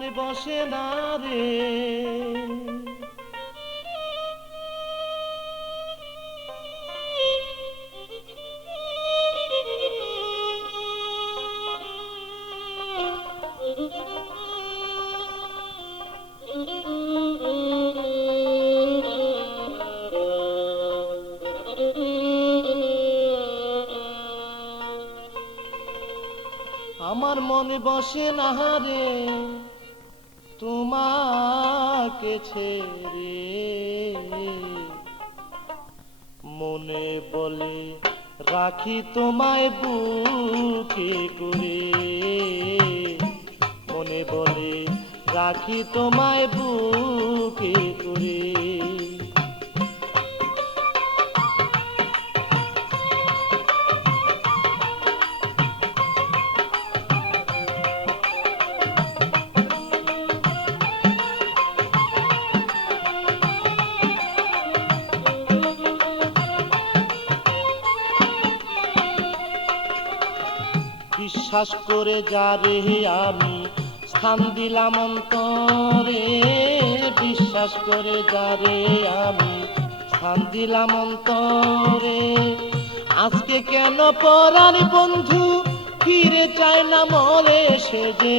মনে বসে না রে। আমার মনে বসে না রে তোমাকে ছেড়ে, মনে বলে রাখি তোমায় বুকে করে, মনে বলে রাখি তোমায় বুকে করে। বিশ্বাস করে যারে আমি স্থান দিলাম অন্তরে, বিশ্বাস করে যারে আমি স্থান দিলাম অন্তরে, আজকে কেন পরার বন্ধু ফিরে চায় না মরে সে যে।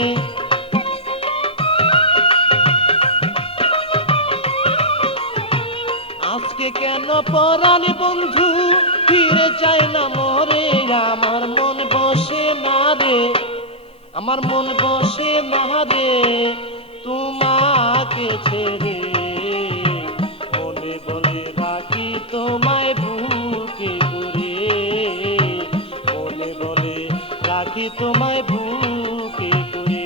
আজকে কেন পরার বন্ধু ফিরে চায় না মরে, আমার মন বসে না রে, আমার মন বসে না রে তোমাকে ছেড়ে, মনে বলে রাখি তোমায় বুকে করে, মনে বলে রাখি তোমায় বুকে করে।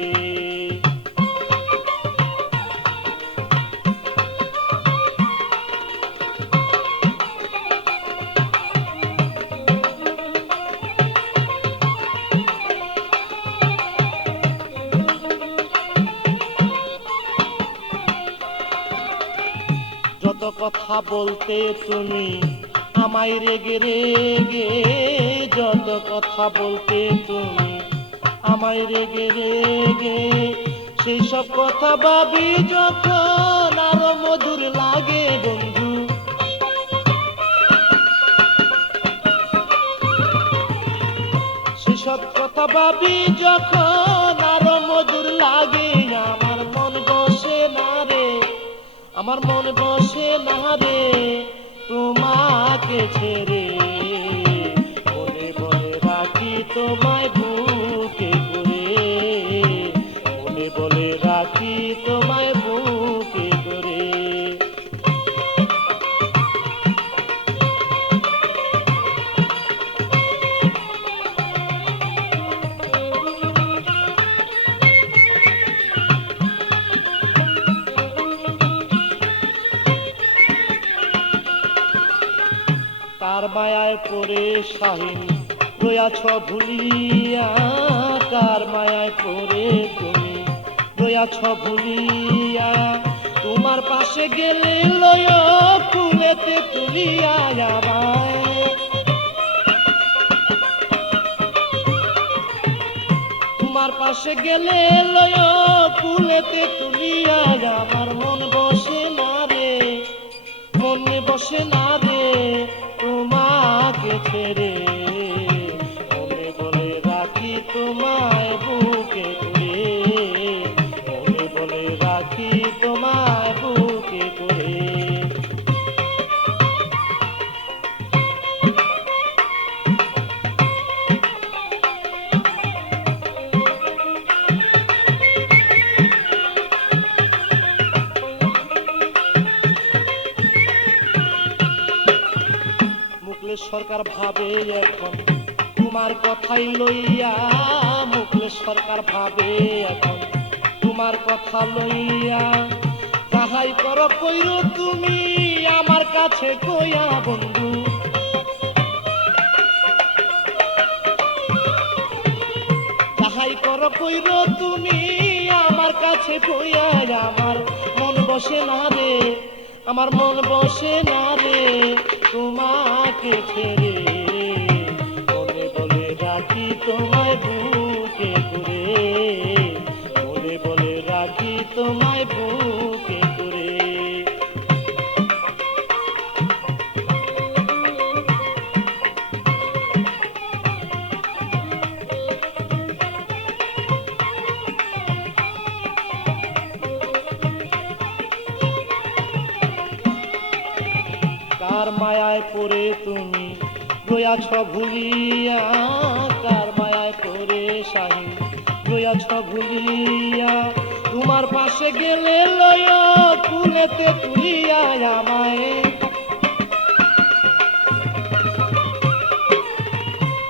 যত কথা বলতে তুমি আমায় রেগে রেগে, যত কথা বলতে তুমি আমায় রেগে রেগে, সেই সব কথা ভাবি যখন আরো মধুর লাগে বন্ধু। সেসব কথা ভাবি যখন আরো মধুর লাগে, আমার মন বসে না রে, আমার মন বসে না রে তোমাকে ছেড়ে, মনে বলে রাখি তোমায় বুকে করে, মনে বলে রাখি তোমায় বুকে করে। কার মায়ায় পড়ে শাহিন রয়াছ ভুলিয়া, কার মায়ায় পড়ে তুমি রয়াছ ভুলিয়া, তোমার পাশে গেলে লয় ফুলেতে তুলিয়া আমায়, তোমার পাশে গেলে লয় ফুলেতে তুলিয়া, আমার মন বসে না রে, মনে বসে না রে তোমাকে ছেড়ে, মনে বলে রাখি তোমায় বুকে করে, মনে বলে রাখি তোমায় বুকে করে। মুকলেশ সরকার ভাবে এখন তোমার কথাই লইয়া, মুকলেশ সরকার ভাবে এখন তোমার কথা লইয়া, যাহাই করো কইরো তুমি আমার কাছে কইয়া বন্ধু, যাহাই করো কইরো তুমি আমার কাছে কইয়া, আমার মন বসে না রে, আমার মন বসে না রে তোমাকে ছেড়ে, মনে বলে রাখি তোমায় বুকে করে, মনে বলে রাখি কার মায়ায় পড়ে তুমি রয়াছ ভুলিয়া, কার মায়ায় পড়ে শাহিন রয়াছ ভুলিয়া। তোমার পাশে গেলে লয় কুলেতে তুলিয়া আমায়,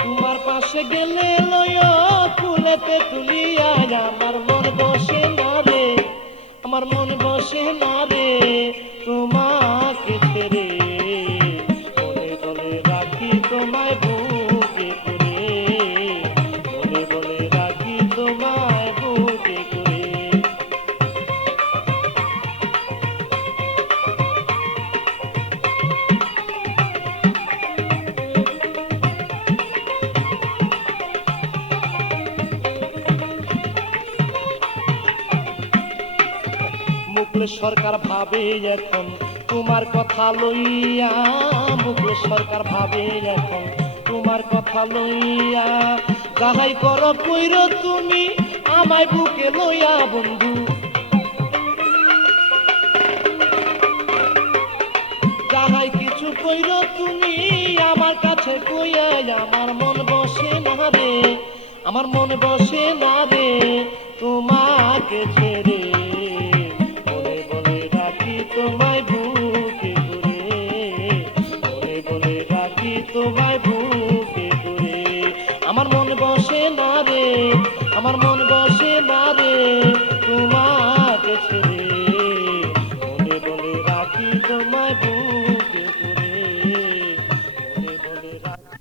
তোমার পাশে গেলে লয় কুলেতে তুলিয়া। আমার মন বসে না রে, আমার মন বসে না রে তোমাকে ছেড়ে, বলে বলে রাখি তোমায় বুকে করে, বলে বলে রাখি তোমায় বুকে করে। মুকুল সরকার ভাবে এখন তোমার কথা লইয়া, মুকুল সরকার ভাবে এখন তোমার কথা লইয়া। যাহাই করো কইরো তুমি আমায় বুকে লইয়া বন্ধু, যাহাই কিছু কইরো তুমি আমার কাছে কইয়া। আমার মন বসে না রে, আমার মন বসে না রে তোমাকে